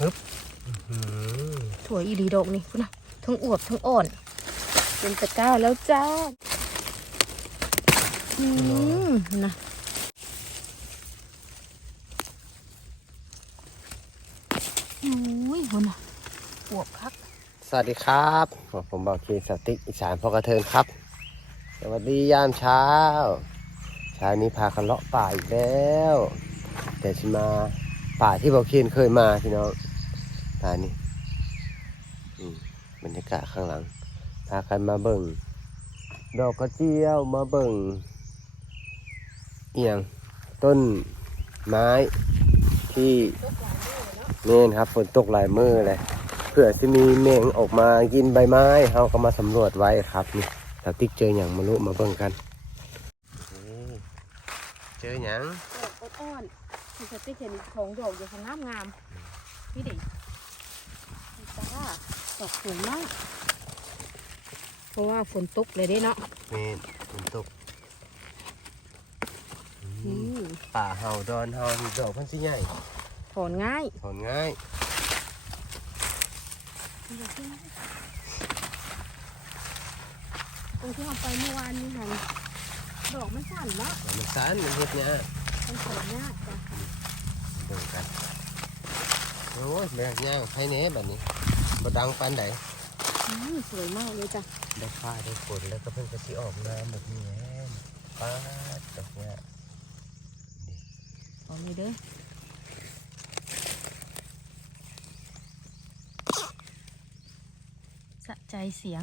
ฮึบอื้อหือถั่วอีหลีดอกนี่พุ่นนะทั้งอวบทั้งอ่อน เป็นตะกร้าแล้วจ้า อืมนะอุ้ยพุ่นนะอวบคักสวัสดีครับผมบอกคีสติกอีสานพอกระเทินครับ สวัสดียามเช้าเช้านี้พากันเลาะป่าอีกแล้ว แต่ฉันมาป่าที่บอกเคียนเคยมาพี่น้องป่านี้อืมบรรยากาศข้างหลังพากันมาเบิ่ง ดอกกระเจียวมาเบิ่งเอียงต้นไม้ที่เน่นครับฝนตกหลายมือเลยเพื่อจะมีแมงออกมากินใบไม้เขาก็มาสำรวจไว้ครับนี่สติ๊กเจออย่างมาลุมาเบิ่งกันนี่เจออย่างดอกอ่อนๆคุณสติ๊กเห็นของดอกอยู่ข้างงามงามๆพี่ดินี่ จ้าดอกสวยมาก เพราะว่าฝนตกเลยเด้เนาะนี่ฝนตกอือืมมป่าเห่าดอนเห่านี่ดอกพันธุ์สิใหญ่ถอนง่ายถอนง่ายตรงที่เราไปเมื่อวานนี้ค่ะดอกมันสั่นเนาะแต่มันสั้นมันเฮ็ดเนี่ยมันถอนยากจ้ะเบิ่งกัน โอ้ยแบกย่างไผเน่แบบนี้บ่ดังปานใดอืมสวยมากเลยจ้ะ ได้ฟ้าได้ฝนแล้วก็เพิ่งจะสิออกงามแบบนี้แหละป้าดดอกเนี่ยเอาเลยเด้อสะใจเสียง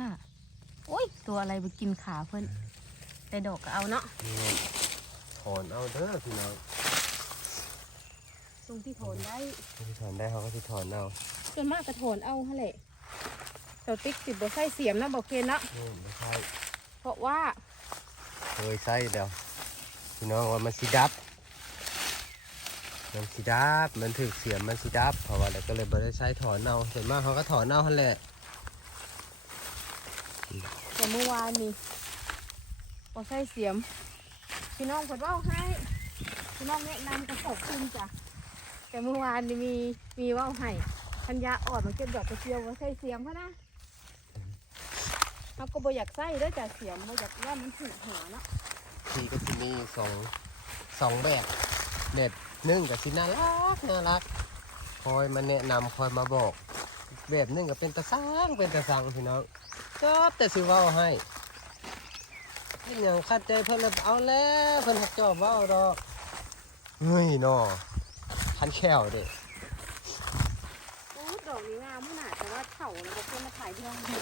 น่ะโอ้ย ตัวอะไรไปกินขาเพื่อนแต่ดอกก็เอาเนาะนี่ถอนเอาเด้อพี่น้องต รงที่ถอนได้ที่ถอนได้เขาก็สิถอนเอาส่วนมากกระถอนเอาฮะแหละเราติ๊กสิบบ่ใส่เสียมนะบอกเคนเนาะนี่ไม่ใช่เพราะว่าเคยใส่เดียวพี่น้องว่ามันสิดับ มันสิดับ มันถึกเสียมมันสิดับ เพราะว่าแล้วก็เลยบ่ได้ใช้ถอนเอาส่วนมากเขาก็ถอนเอาหั่นแหละแต่เมื่อวานนี่บ่ใส่เสียม พี่น้องเพิ่นเว่าให้พี่น้องแนะนำกระสอบขึ้นจ้ะ แต่เมื่อวานนี่มีมีว่าวให้พันยาอ่อนมันเก็บดอกกระเจียวบ่ใส่เสียมพะนะเราก็บ่อยากใส่เด้อจ้ะเสียมบ่อยากว่ามันถูกหัวเนาะทีก็สิมีสองสองแบบเน็ตหนึ่งกับสิน่ารักน่ารัก คอยมาแนะนำคอยมาบอก แบบหนึ่งก็เป็นตะสังเป็นตะสังพี่น้องชอบแต่สิเว้าให้เป็นอย่างคัดใจเพิ่นเอาแล้วเพิ่นหักจอบเว้าดอกเฮ้ยนอ คันแควเด้โอ้ดอกนี้งามขนาดแต่ว่าเถาแล้วบ่เพิ่นมาถ่ายที่น้องดู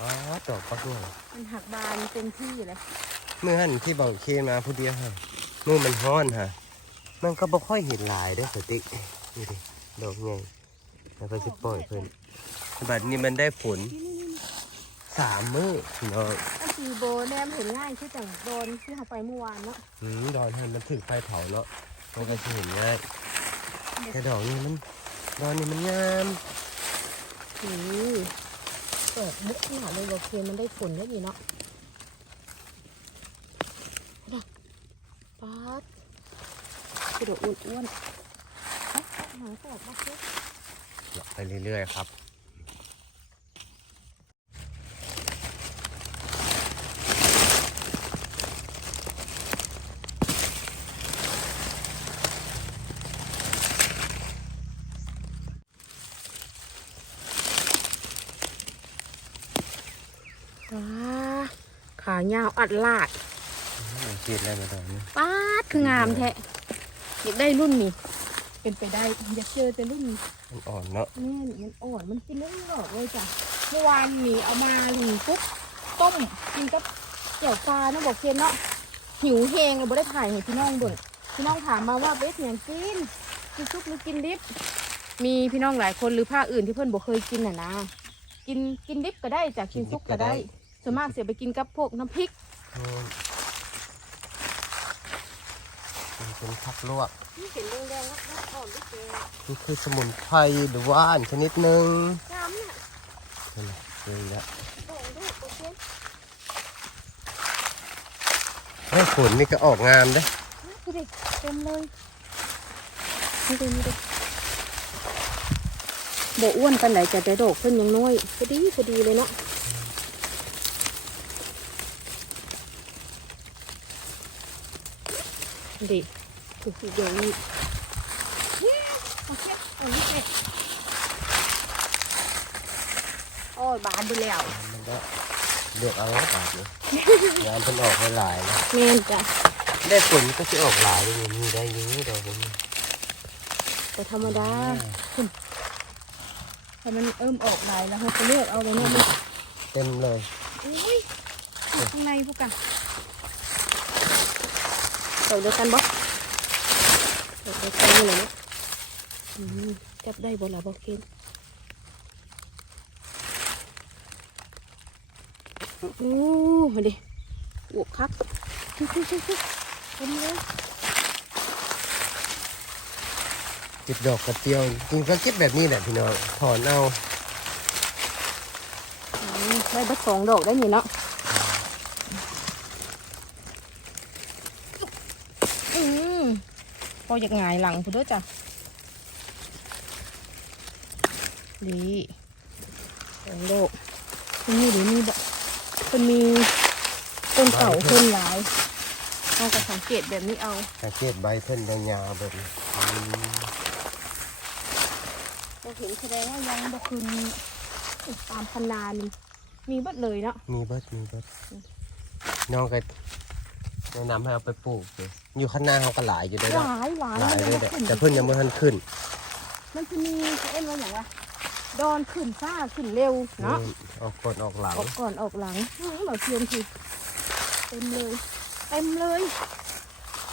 อ๋อดอกปักหน่อยมันหักบานเต็มที่เลยเมื่อหันที่บอกเคนมาผู้เดียวฮะเมื่อมันฮ้อนฮะมันก็บ่ค่อยเห็นหลายเด้อสตินี่ดิดอกใหญ่แล้วก็สิปล่อยเพิ่นบัดนี้มันได้ฝนนี่นี่นี่สามมื้อพี่น้องอันสีโบแนมเห็นง่ายคือจังโดนที่เขาไปเมื่อวานเนาะอืมดอนหันมันถึงไฟเผาเนาะ มันก็จะเห็นง่ายแต่ดอกนี้มันดอนนี้มันงามนี่เปิดมุกขนาดเลยบอกเคียนมันได้ผลได้ดีเนาะน่ะป๊าดกระโดดอ้วนๆเอ๊ะหาตอกมาเชื่อเลาะไปเรื่อยๆครับ ยาวอัดลาดคิดอะไรมาดอกนี้ป๊าดคืองามแท้อยากได้รุ่นนี้เป็นไปได้อยากเจอแต่รุ่นนี้มันอ่อนเนาะแม่นี่มันอ่อนมันกินได้ไม่หรอกเลยจ้ะเมื่อวานนี่เอามาหนึ่งปุ๊บต้มกินกับเจียวปลานะบอกเคนเนาะหิวแหงเลยบ่ได้ถ่ายให้พี่น้องเบิ่งพี่น้องถามมาว่าเบสอย่างกินกินซุปหรือกินดิบ มีพี่น้องหลายคนหรือภาคอื่นที่เพื่อนบ่เคยกินน่ะนะ กินกินดิบก็ได้จ้ะกินซุปก็ได้ ส่วนมากเสียไปกินกับพวกน้ำพริกอืมมันเป็นผักลวกนี่เห็นแดงๆแล้วอ่อนด้วยแกนี่คือสมุนไพรหรือว่านชนิดหนึ่งงามเนี่ยนี่แหละเจอแล้วโด่งด้วยโอเคเฮ้ยฝนนี่ก็ออกงามเด้คือดิเต็มเลยนี่ดินี่ดิโบอ้วนปันไหนจะแต่ดอกเพิ่นยังน้อยพอดีพอดีเลยเนาะ ดิถูกอีกอย่างนี้โอเคเอานี่สิโอ้ยบานไปแล้วมันก็เลือกเอาบาทเลยงานเพิ่นออกหลายๆนะแม่นจ้ะได้ผลก็จะออกหลายเลยมีได้เยอะดอกนี้ก็ธรรมดาแต่มันเอิ่มออกหลายแล้วเขาก็เลือกเอาเลยเนาะมันเต็มเลยอุ้ยอยู่ข้างในพวกกัน เดี๋ยวเดียวกันบ่เดี๋ยวเดียวกันนี่แหละเนาะอืมจับได้บ่ล่ะบ่เคนโอ้มาดิอวกครับชุชุชุชุเต็มเลยเก็บดอกกระเจียวจริงก็เก็บแบบนี้แหละพี่น้องถอนเอาอืมได้บัดสองดอกได้นี่เนาะอืม พออยากหงายหลังพุ่นเด้วยจ้ะดีสองดอกนี่เดี๋ยวนี้แบบมันมีต้นเก่าต้นหลายเราก็สังเกตแบบนี้เอา สังเกตใบเพิ่นยาวๆแบบนี้อืมเราเห็นแสดงว่ายังบ่คืนตามพันนานี่มีเบัดเลยเนาะมีเบิดมีเบิดน้องก็ แนะนำให้เอาไปปลูกเลยอยู่ข้างหน้าเขาก็หลายอยู่ได้หแล้วลายหลายหลายเลยมันแต่ขึ้นแต่เพิ่นยังไม่ทันขึ้นมันจะมีเอ็นว่าอย่างว่าดอนขึ้นซ่าขึ้นเร็วเนาะ ออกก่อนออกหลังออกก่อนออกหลังอื้อแบบเทียมทีเต็มเลย เต็มเลย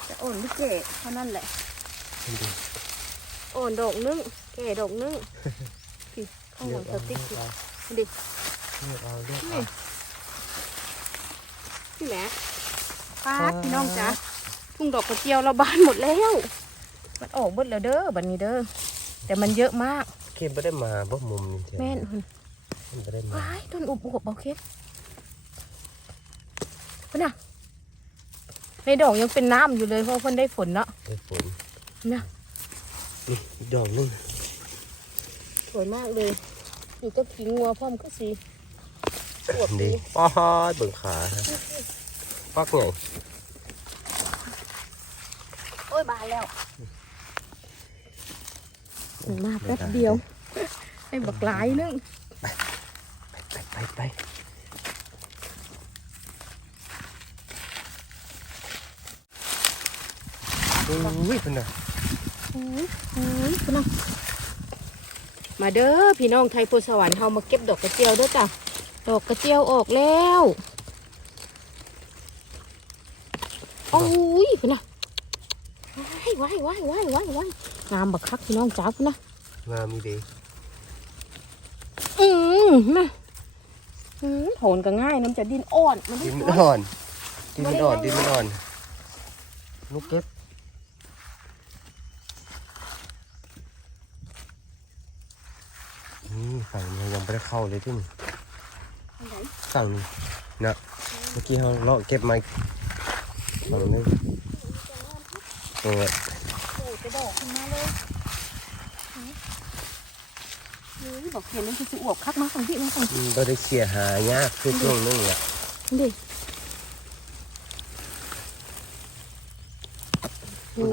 จะอ่อนหรือเก๋เท่านั้นแหละดูอ่อนดอกนึงแก่ดอกนึงพี่ข้างหเลืลัอกงสเอาติ๊กเลือกพี่เอาดิเลือกเอาเลือกนี่เอาพี่แหละ ป้าดพี่น้องจ๋าทุ่งดอกกระเจียวเราบานหมดแล้ว มันออกหมดแล้วเด้อบัดนี้เด้อแต่มันเยอะมากเข็มไม่ได้มาบ่มุมนี่เถอะแม่นมันไม่ได้มาว้ายต้นอุบอวบเอาเคสพุ่นน่ะในดอกยังเป็นน้ำอยู่เลยเพราะเพิ่นได้ฝนเนาะได้ฝนน่ะนี่อีกดอกหนึงสวยมากเลย อยู่กับขิงงัวพร้อมก็สีอวบดี ดีป้อดเบิ่งขาฮะ ปักไงโอ้ยบานแล้วมาแป๊บเดียวให้บักหลายนึงไปไปไปอุ้ยเป็นไงอุ้ยอุ้ยพุ่นน่ะมาเด้อพี่น้องไทยพุทธสวรรค์เฮามาเก็บดอกกระเจียวเด้อจ้ะดอกกระเจียวออกแล้ว โอ้ยพุ่นน่ะว้ายว้ายว้ายว้ายว้ายว้ายงามบักคักพี่น้องจ้าพุ่นน่ะงามมีดีอืมนะอืมโถนก็ง่ายน้ำจะดินอ่อนมันดินไม่มันสวยอ่อนดินมันอ่อนดินมันอ่อนลูกเก็บนี่ฝั่งนี้ยังไม่ได้เข้าเลยที่นี่อันไหนฝั่งนี้นะเมื่อกี้เราเลาะเก็บมา ฝั่งนึงเออโอ้จะดอกขึ้นมาเลยนี่บอกเห็นมันคือสิอวบคักมาฝั่งพี่มาฝั่งมันบ่ได้เสียหายากคือช่วงนึงอะนี่ดิโอ้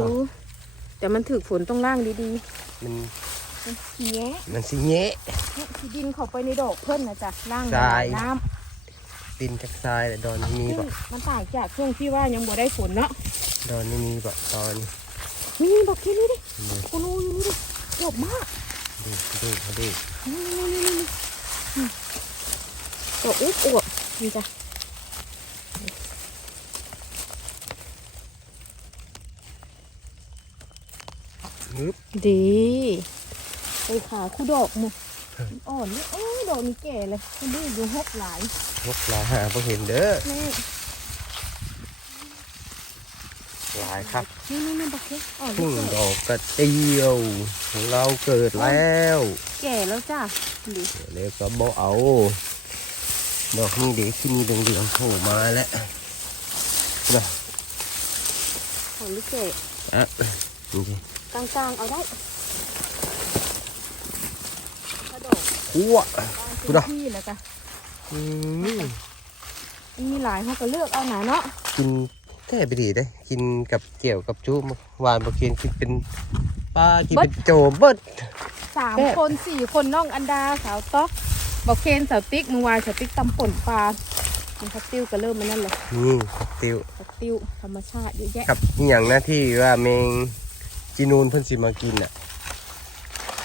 แต่มันถือฝนต้องล่างดีมันๆมันเสียมันสิแงะเนี่ยสีดินเข้าไปในดอกเพิ่นนะจ๊ะล่างทรายน้ดินจากทรายแหละดอนนี่ำมีซึ่งบ่มันต่างจากช่วงที่ว่ายังบ่ได้ฝนเนาะดอนนี่มีบ่ตอนนี่บอกแค่นี้ดินี่โอ้โหอยู่นี่ดิดอกมากดูดูเขาดูนี่นี่นี่นี่นี่ดอกอุ๊บอวบนี่จ้ะนึบดีไปขาคู่ดอกหมุอ่อนนี่โอ้ย ดอกนี่แก่เลยมันดื้ออยู่หกหลายพวกหลายหาบ่เห็นเด้อแม่หลายครับนี่นี่นี่บักเก็ตอ่อนทุ่งแก่ดอกกระเจียวของเราเกิดแล้ว แก่แล้วจ้ะดีเล็กก็บ่เอาดอกนี้เด็กที่มีเหลืองๆโผล่มาแล้วนะหอมลูกเกดอะนี่ดิกลางๆเอาได้กระโดด คั่วบางดูดอกที่แล้วก็อืมมันมีหลายเขาก็เลือกเอาหนาเนาะกินแท้ไปดีได้ กินกับเกี่ยวกับจุหวานบ่กินกินเป็นปลากินเป็นโจมเบิดสามแซ่บคนสี่คนน้องอันดาสาวต๊อกบอกเคนสาวติ๊กมือวานสาวติ๊กตำป่นปลามันพักติ้วก็เริ่มมานั่นเลยนี่ผักติวพักติ้วธรรมชาติเยอะแยะกับอหย่างหน้าที่ว่าเมงจีนูนเพิ่นสิมากินอะ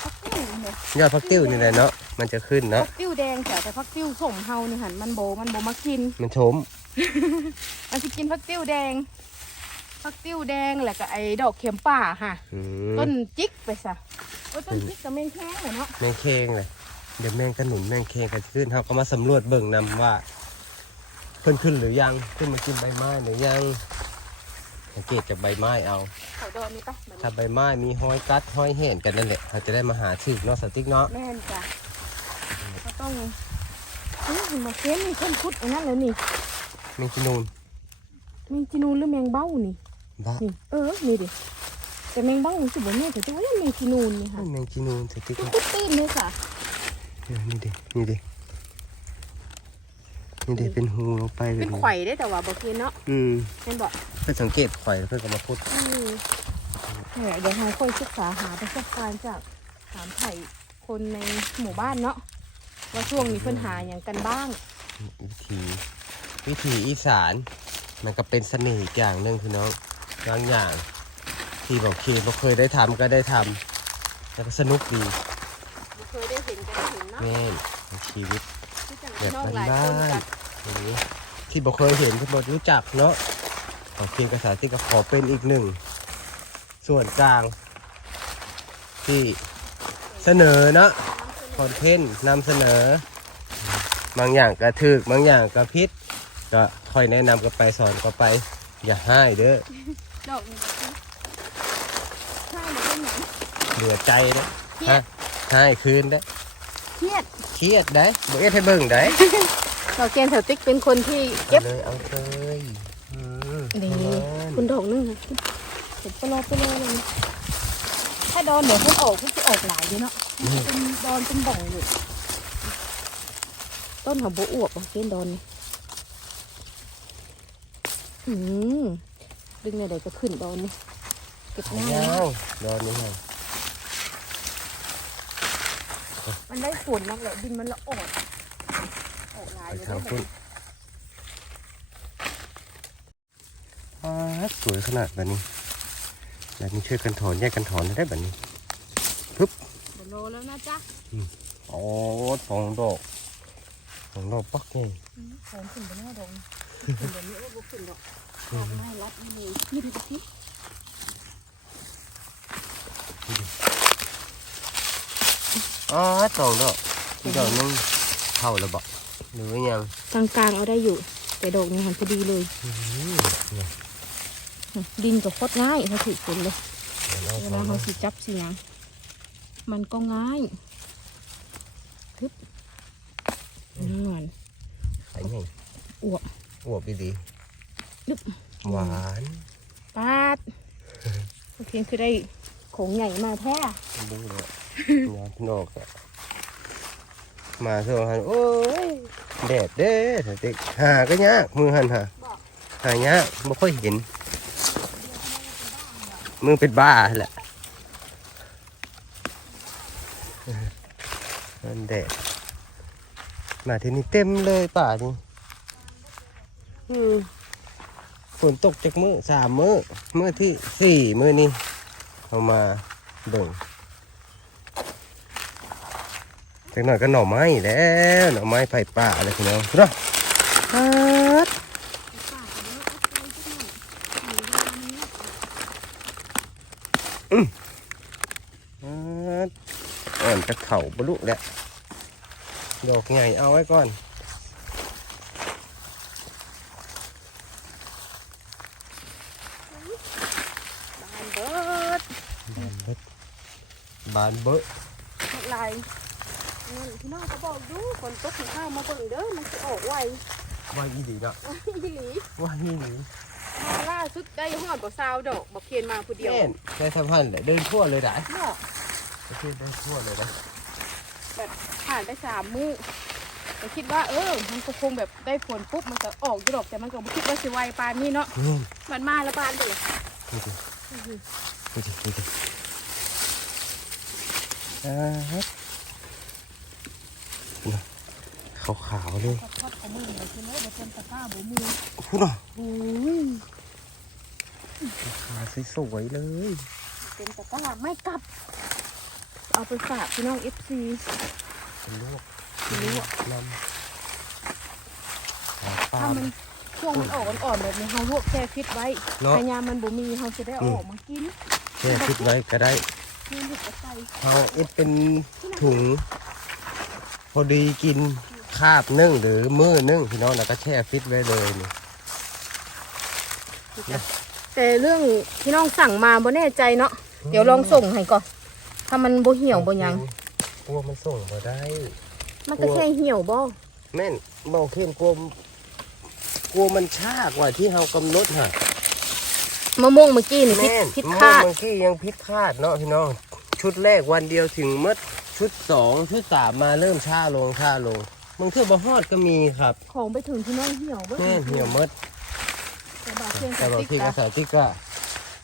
พักติ้วเนี่ยยอดผักติ้วนี่แหละเนาะ มันจะขึ้นเนาะพักติ้วแดงแต่แต่พักติ้วส่งเฮานี่หันมันโบมันโบมากิน มันชม มันจะกินพักติ้วแดงพักติ้วแดงแล้วก็ไอ้ดอกเข็มป่าค่ะ อืมต้นจิกไปซะโอ้ยต้นจิกกับแมงแข้งเหรอเนาะแมงเคงเลยเดี๋ยวแมงกระหนุนแมงเคงกันขึ้นเขาก็มาสำรวจเบิ่งนำว่าเพิ่นขึ้นหรือยังขึ้นมากินใบไม้หรือยังสังเกตจากใบไม้เอา เขาดอนนี่ปะแบบถ้านี้ใบไม้มีห้อยกัดห้อยเห็นกันนั่นแหละเขาจะได้มาหาชื่อเนาะสติ๊กเนาะ แม่นจ้ะเขา ต้องเฮ้ยมาเค้นมีคนพุดอันนั้นแล้วนี่แมงจีนูนแมงจีนูนหรือแมงเบ้านี่บ้านี่เออนี่ดิแต่แมงเบ้ารู้สึกว่าแม่แต่ตัวนี้แมงจีนูนนี่ค่ะแมงจีนูนสติ๊กพุดตื้นเลยค่ะเนี่ยนี่ดินี่ดินี่ดิเป็นหูลงไปแบเป็บนนี้ไข่ได้แต่ว่าบอกเคนเนาะ อืมแม่นบอกเพื่อสังเกตข่อยแล้วเพื่อก็มาพูดอืมเนี่ยเดี๋ยวเราค่อยศึกษาหาประสบการณ์จากถามไถ่คนในหมู่บ้านเนาะ ว่าช่วงนี้เพิ่นหาอย่างกันบ้าง วิธีวิธีอีสาน มันก็เป็นเสน่ห์อีกอย่างหนึ่งพี่น้องบางอย่าง ที่บอกเคบ่เคยได้ทำก็ได้ทำแล้วก็สนุกดีบ่เคยได้เห็นก็ได้เห็นเนาะแม่นในชีวิต ที่จังแบบน้องหลายบ้าคนนกันๆอย่างนี้ที่บอกเคยเห็นที่บอกรู้จักเนาะโอเคภาษาที่ก็ขอเป็นอีกหนึ่ง ส่วนกลาง ที่เสนอเนาะ คอนเทนต์นำเสนอ บางอย่างก็ถึกบางอย่างก็พิษก็ค่อยแนะนำกันไปสอนกันไป อย่าให้เด้อดอกนี้ก็คือใช่มันเป็นหยังเหลือใจนะเครียดให้คืนได้เครียดเครียดได้บ่เอ็ดให้เบิ่งได้ดอกเกนเถาติ๊กเป็นคนที่เก็บอาเลยเอาเลยอืมนี่เอาคุณดอกนึงนะเก็บไปรอไปรอเลย ถ้าดอนเดี๋ยวเพิ่นออกเพิ่นจะออกหลายเดีเนาะมันเป็นดอนเป็นบ่องอยู่ ต้นหอมโบอวบอะเกนดอนนี่อืมดึงไงเดี๋ยวจะขึ้นดอนนี่เก็บเอาง่ายยานะวรอนี่ไงมันได้ฝนมากเลยดินมันละออกออกหลายไปเลยทางได้พุ่นอ้าสวยขนาดแบบนี้ แบบนี้ช่วยกันถอนแยกกันถอนได้แบบนี้เดี๋ยวโลแล้วนะจ๊ะโอ้สองดอกสองดอกปักนี่อืมฝนขึ้นไปแน่ดองขึ้นแบบนี้ว่าบุขึ้นดอกดอกไม้รัดนี่เลยนี่ดูสิอ๋อสองดอกที่ดอกนึงเท่าแล้วบอกหรือว่ายังกลางๆเอาได้อยู่แต่ดอกนี้หันพอดีเลยอื้อหือเนี่ย ดินก็โคตรง่ายเขาถือฝนเลยเดี๋ยวเราเวถอลานเขานะสิจับสิหยังมันก็ง่ายทึบนอนไอ้นี่อวบอวบดีลึบๆหวานปาดโอเคคือได้ของใหญ่มาแท้ดูเลยงานนอกอะมาส่งหันโอ้ยแดดเด้อสติกหาก็ยากมือหันหาหายากไม่ค่อยเห็น มือเป็นบ้าแหละมันแดดมาที่นี่เต็มเลยป่านี่อืมฝนตกจากมือสามมือมือที่สี่มือนี่เอามาเบิ่งจากหน่อยก็หน่อไม้แล้วหน่อไม้ไผ่ป่าอะไรพี่น้องเนาะฮัดฮัด อ่อนจะเข่าบลุแหละดอกใหญ่เอาไว้ก่อนบานเบิดบานเบิดเฮ็ดไรนั่นพี่น้องเขาบอกดูฝนตกถึงข้าวมาเบิ่งเด้อมันจะออกไวว่าอีดีเนาะอีหลีว่าอีดีม ล่าสุดได้ฮอดบ่ซาวดอกบ่เคนมาผู้เดียวแม่นได้ทำพันเลยเดินทั่วเลยได้เนาะประเทศได้ทั่วเลยได้แบบผ่านไปสามมื้อแต่คิดว่าเออ มันก็คงแบบได้ผลปุ๊บมันก็ออกอยู่ดอกแต่มันก็บ่คิดว่าสิไวปานนี้เนาะนี่มันมาแล้วบานเลยดูดิดูดิดูดิอ่าฮะขาวขาวๆเลยท อดของมือเลยคือเลยบ่เต็มตะกร้าบ่มือพูดหน่อยโอ้ยขาสวยๆเลยเต็มตะกร้าไม่กลับ เอาไปฝากพี่น้อง FC เป็นลวกเป็นลวกน้ำหาปลาถ้ามันช่วงมันออกอ่อนๆแบบนี้เฮาลวกแช่ฟิตไว้เนาะพยายามมันบ่มีเฮาจะได้เอาออกมากินแช่ฟิตไว้ก็ได้นี่เห็ดกระใส่เอาเอ็ดเป็นถุง พอดีกิน คาบนึ่งหรือมื้อนึ่งพี่น้องแล้วก็แช่ฟิตไว้เลยนี่แต่เรื่องที่น้องสั่งมาบ่แน่ใจเนาะเดี๋ยวลองส่งให้ก่อนถ้ามันบ่เหี่ยวบ่หยังกลัวมันส่งมาได้ มันก็แค่เหี่ยวบ่แม่นเบาเข้มกลัวกลัวมันช้ากว่าที่เรากำหนดฮะมะม่วงเมื่อกี้นี่ผิดแม่นผิดคาดเมื่อกี้ยังพิดพลาดเนาะพี่น้องชุดแรกวันเดียวถึงเมื่อชุดสองชุดสามมาเริ่มช้าลงช้าลง บางเทื่อบ่ฮอดก็มีครับของไปถึงที่น้องเหี่ยวเบ่แม่นเหี่ยวหมดแต่บาเพียงแต่สบางติ๊กทีก็อะใส่ติ๊กก็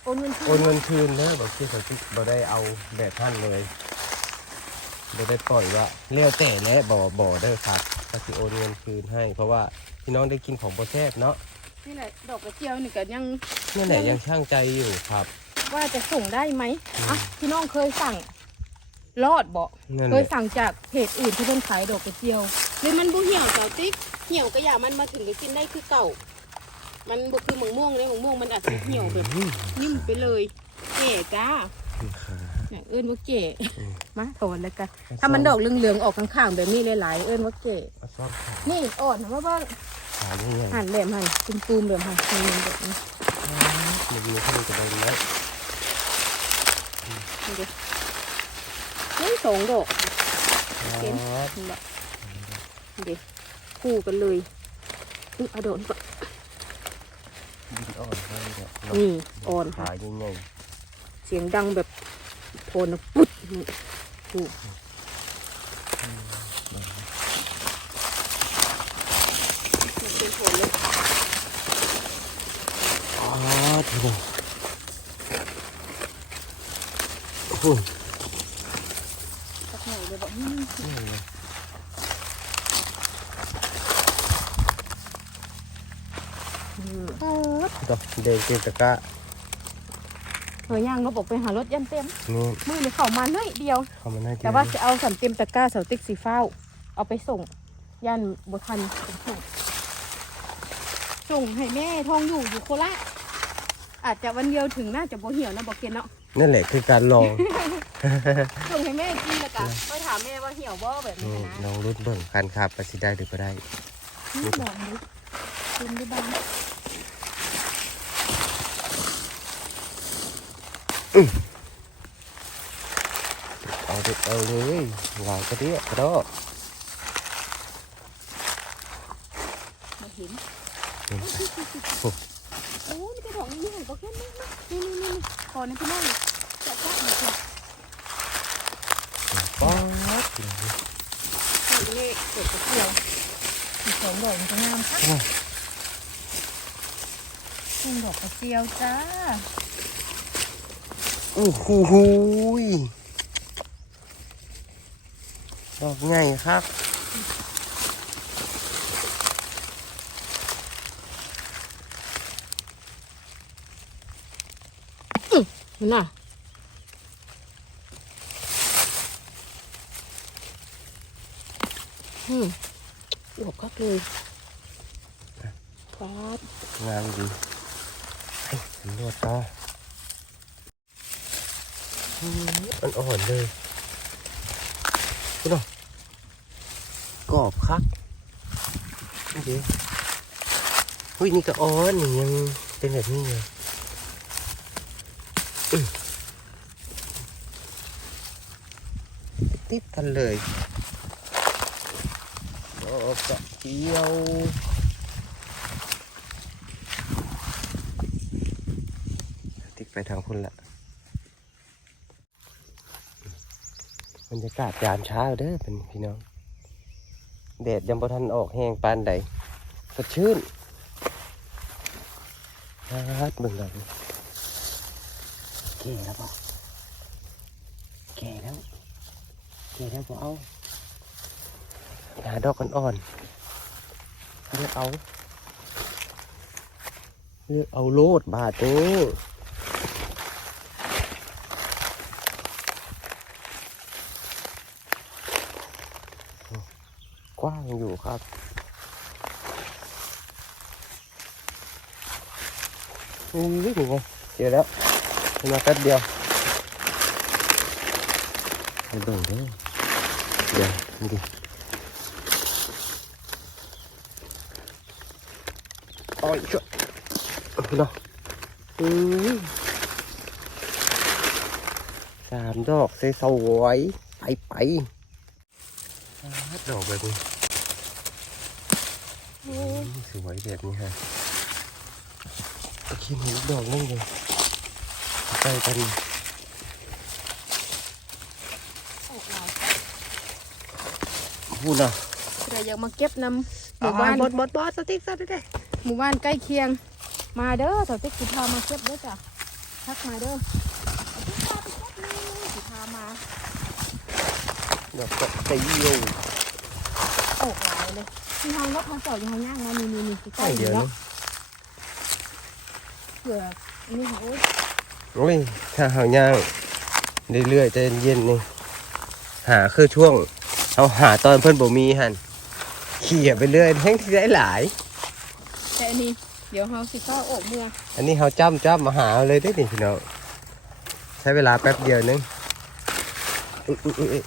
โอนเงินคืโอนนเงินคืนเด้อบางทีใส่ติ๊กบ่ได้เอาแบบท่านเลยบ่ได้ปล่อยว่าเลี้ยวแต่และบ่บ่เด้อครับก็สิโอนเงินคืนให้ เพราะว่าพี่น้องได้กินของบ่แซ่บเนาะนี่แหละดอกกระเจียวนี่ก็ยังนั่นแหละยังช่างใจอยู่ครับ ว่าจะส่งได้ไหมอะพี่น้องเคยสั่งรอดบ่นั่นเคแหยละสั่งจากเพจอื่นที่เพิ่นขายดอกกระเจียว หรือมันบ่เหี่ยวเจ้าติ๊กเหี่ยวก็อย่ามันมาถึงก็กินได้คือเก่า มันบ่คือหมงม่วงเลยหมงม่วงมันอาจจะเหี่ยวแบบอืมนิ่มไปเลยเก๋จ้าค่ะอย่างเอิ้นว่าเก๋อืมมาถอนแล้วกันถ้ามันดอกเหลืองๆออกข้างๆแบบนี้หลายๆเอิ้นว่าเก๋เอาซ่อนขานี่อ่อนนะว่าบ้างขายังไงหั่นแบบหั่นตุ้มๆแบบหั่นนี่แบบนี้มันมีข้าวกระเด็นแล้วนี่ดินี่สองดอกเห็น ครับนี่แหละนี่ดิคู่กันเลยอุ๊ยเอาดอกนี้ก่อนดินอ่อนให้เนี่ยนี่อ่อนค่ะ ขายังไงเสียงดังแบบโทนนะปุ๊ดนี่ดูมันเป็นผลเลยอ๋อถูกโอ้ย สักหน่อยเลยบอกอืม นี่ไง อืม ดอก เดนเกตะกะเฮ้ยย่างเราบอกไปหารถยันเต็มนี่มือเลยเข้ามาน้อยเดียว เขามาหน้าแต่ว่าจะเอาสัมเต็มตะกร้าเสาติ๊กสีฟ้าวเอาไปส่งย่านบุทันส่งส่งให้แม่ทองอยู่อยู่โคราชอาจจะวันเดียวถึงน่าจะบ่เหี่ยวนะบอกเกียนเนาะนั่นแหละคือการลองส่งให้แม่กินแล้วกันไปถามแม่ว่าเหี่ยวบ่แบบนี่นี้นะลองรุ่นเบิ่งกันครับว่าสิได้หรือบ่ได้ นี่บอกดิกินได้บ้าง เอาเด็ดเอาเลยหลายกระเดียกระโดดมาเห็นนี่โอ้นี่กระดอกนี่ใหญ่ก็แค่นี้นะนี่นี่นี่ขอนะพี่น้องจัดจ้าหน่อยจ้ะป๊อดนี่เลขเกิดกระเทียมสีสองดอกมันจะงามค่ะเป็นดอกกระเจียวจ้าโอ้โหยดอกใหญ่ครับเห็นน่ะอืมอวบคักเลยครับงามดีไอ้สำรวจต่อ อืมอ่อนๆเลยคุณดูกรอบคักนี่ดิอุ้ยนี่ก็อ่อนนี่ยังเป็นแบบนี้เลยติดกันเลยดอกกระเจียวติดไปทางพุ่นละ บรรยากาศยามเช้าเด้อเป็นพี่น้องแดดยังบ่ทันออกแห้งปานใดสดชื่นฮัดเบิ่งหน่อยแก่แล้วป่แก่แล้วแก่แล้วบ่เอาหาดอกอ่อนๆเลือกเอาเลือกเอาโลดบาทนี้กว้างอยู่ ครับนี่นี่ไงเจอแล้วมาแป๊บเดียวไปเบิ่งเด้อเดี๋ยวนี่ดิโอ้ยช่วยเนาะอืมสามดอกสวยๆไปไปๆอ่าดอกแบบนี้อืม สวยแบบนี้ฮะโอเคเห็นลูกดอกนึงเลยใกล้กันออกหลายพูดนะเดี๋ยวอยากมาเก็บน้ำหมู่บ้านบดบดบดสติ๊กซะได้หมู่บ้านใกล้เคียง มาเด้อสาวติ๊กสิพามาเก็บเด้อจ้ะทักมาเด้อเอาติ๊กพาไปเก็บเลยสิพามาดอกกระตีโยออกหลายเลย ที่ห้องรถทางเก่าอยู่ห้องย่างนะนี่นี่นี่ใกใกล้ล้ๆอเดียยู่วแล้วนะเผื่ออันนี้ค่ะโอ๊ยโอ้ยถ้าหางย่างเรื่อยๆใจเย็นๆนี่หาคือช่วงเอาหาตอนเพิ่นบ่มีหันเขี่ยไปเรื่อยแห้งที่ได้หลาย แต่อันนี้เดี๋ยวเราสิเข้าออกเมืองอันนี้เขาจ้ำจ้ำมาหาเอาเลยได้ดิพี่น้องใช้เวลาแป๊บเดียวนึงอุ๊ยอุ๊ยอุ๊ยอุ๊ย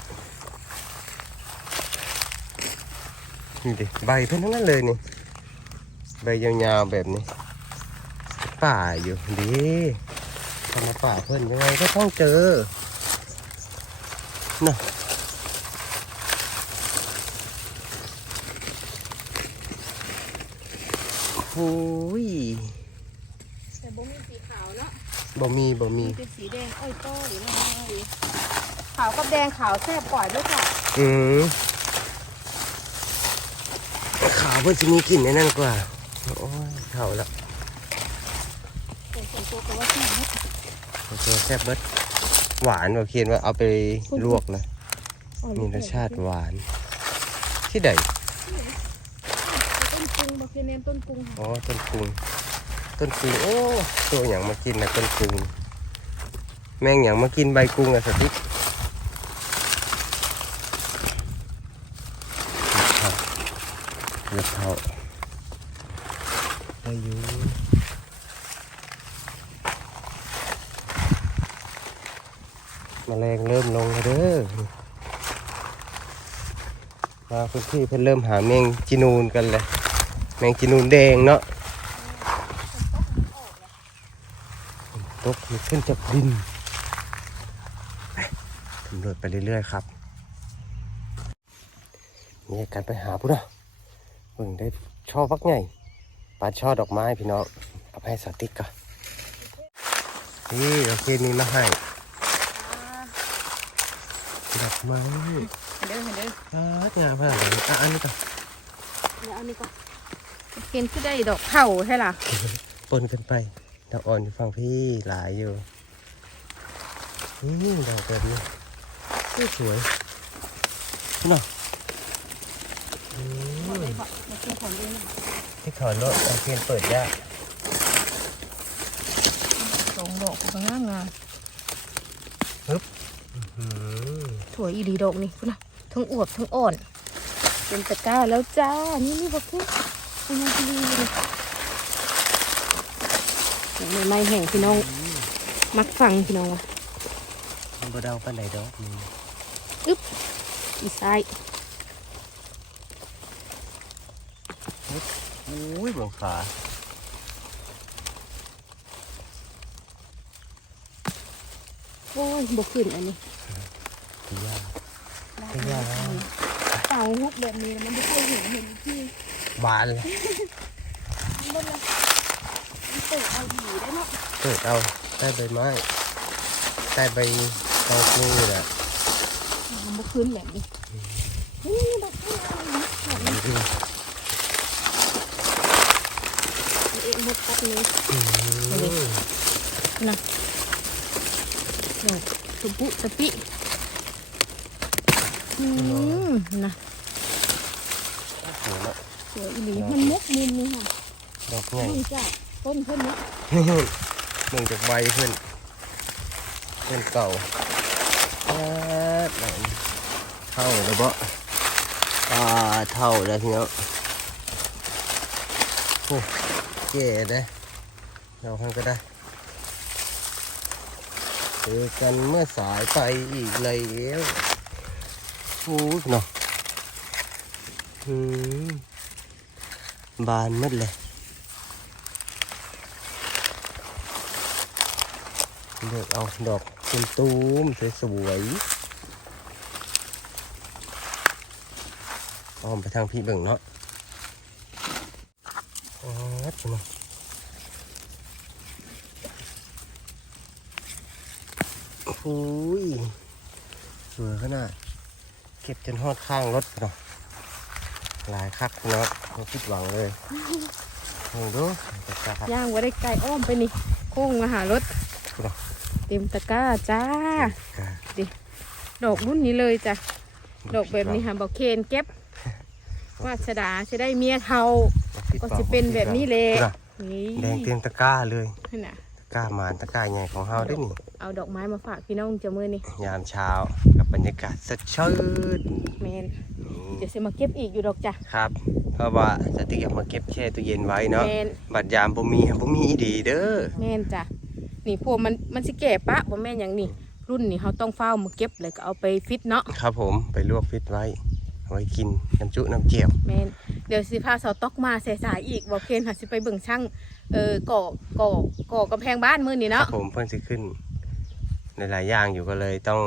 นี่ดิใบเพิ่นทั้งนั้นเลยนี่ใบยาวๆแบบนี้ป่าอยู่ดีทำมาป่าเพิ่นยังไงก็ต้องเจอเนาะโอ้ยแต่บ่มีสีขาวเนาะบ่มีบ่มีมีแต่สีแดงอ้อยโต้หรืออะไรขาวกับแดงขาวแซ่บกว่าด้วยค่ะ อืมขาว เพิ่อนจะมีกลิ่นในนั่นกว่า โอ้ยเท่าละแต่ส่วนตัวแซ่บเคแซ่บเบิดหวานว่าเคียนว่าเอาไปลวกนะ มีรสชาติหวาน ที่ใดต้นกรุงบะเคนเนต้นกรุงอ๋อ ต้นกุง ต้นกุง โอ้ ตัวอย่างมากินนะต้นกรุง แมงอย่างมากินใบกรุงอะสถิตเลือกเขาได้อยู่ แมลงเริ่มลงแล้วเด้อมาพื้นที่เพิ่นเริ่มหาแมงจีนูนกันเลยแมงจีนูนแดงเนาะตกมันขึ้นจากดินสำรวจไปเรื่อยๆครับนี่การไปหาพุทธะเบิ่งได้ช่อฟักใหญ่ปลาช่อดอกไม้พี่น้องเอาไปให้สาติกก่อนนี่โอเคนี้มาให้ ดอกไม้เห็นเด้อเห็นเด้ออ่าเนี่ยเพื่อนอะอันนี้ก่อนเดี๋ยวเอานี่ก่อนเห็นคือได้ดอกเข่าใช่ล่ะปนกันไปดอกอ่อนอยู่ฝั่งพี่หลายอยู่นี่ดอกแบบนี้นี่สวยเนาะอืหมดมเลยบอกมาเชื่อของด้วยนะที่ถอนรถโอเคเปิดยากสองดอกข้างล่างงามอื มสวยอีดีดอกนี่พุ่นนะทั้งอวบทั้งอ่อน เป็นตะกร้าแล้วจ้า นี่นี่บอกคือคุณยังดีเลยไม่ไม่แห่งพี่น้อง มักฟังพี่น้องวะมันบ่เดาปันไหนดอกนี่อีซ้ายอุ้ยบงขาโอ้ยบกขึ้นอันนี้ที่ยาก เต่าฮุกแบบนี้มันไม่ค่อยเห็นเห็นที่บานเลยมันเปิดเอาดีได้เนาะเปิดเอาใต้ใบไม้ใต้ใบเตองกูนี่แหละมันบ่ขึ้นแบบนี้นี่ดอกนี่แบบนี้เองหมดตัดเลยอืมนะดอกตุปุตะปิ อืมนะสวยเนาะสวยอีหลีมันมุกมุมนี่ค่ะดอกใหญ่นี่จ้ะต้นเพิ่นเนาะหนึ่งจากใบเพื่อนเพื่อนเก่าแป๊ดไหนเท่าแล้วบ่อ่าเท่าแล้วพี่น้องโอ้เก๋ได้เราพันก็ได้เจอกันเมื่อสายไปอีกแล้ว โอ้ยเนาะอืมบานหมดเลยเลือกเอาดอกเป็นตูมสวยๆอ้อมไปทางพี่เบิ่งเนาะอ๋อจังมาโอ้ยสวยขนาด เก็บจนหอดข้างรถเนาะหลายคักเนาะไม่ผิดหวังเลยลองดูจะจับย่างว่าได้ไก่อ้อมไปนี่โค้งมาหารถเนาะเต็มตะกร้าจ้ากาดอกรุ่นนี้เลยจ้ะดอกแบบนี้ค่ะบอกเคนเก็บวาสดาจะได้เมียเทาก็จะเป็นแบบนี้เลยดูะนี่แดงเต็มตะกร้าเลยนั่นน่ะตะ กร้าหมานตะกร้าใหญ่ของเฮาได้นี่ เอาดอกไม้มาฝากพี่น้องเจ้ามือนี่ยามเช้ากับบรรยากาศสดชื่นแมนเดี๋ยวจะมาเก็บอีกอยู่ดอกจ้ะ ครับ เพราะว่าสติกเอามาเก็บแช่ตู้เย็นไว้เนาะแมนบัดยามบ่มีบ่มีอีดีเด้อแมนจ้ะ นี่พวกมันมันสิแก่ปะบ่แม่นอย่างนี้รุ่นนี้เขาต้องเฝ้ามาเก็บเลยก็เอาไปฟิตเนาะครับผมไปลวกฟิตไว้เอาไว้กินน้ำจุน้ำเจียวแมนเดี๋ยวสิพาเสาตอกมาสายๆอีกบอกเคนค่ะสิไปเบิ่งช่าง เออก่อก่อก่อกำแพงบ้านมื้อนี้ครัเนาะบผมเพิ่นสิขึ้นในหลายอย่างอยู่ก็เลยต้อง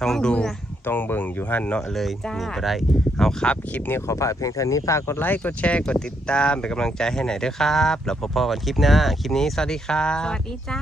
ต้องเอาดูเมื่อต้องเบิ่งอยู่หั่นเนาะเลยจ้านี่นี่ก็ได้เอาครับ คลิปนี้ขอฝากเพียงเท่านี้ฝากกดไลค์กดแชร์กดติดตามเป็นกำลังใจให้หน่อยเด้อครับ แล้วพบกันคลิปหน้า คลิปนี้สวัสดีครัสบวัสดีจ้า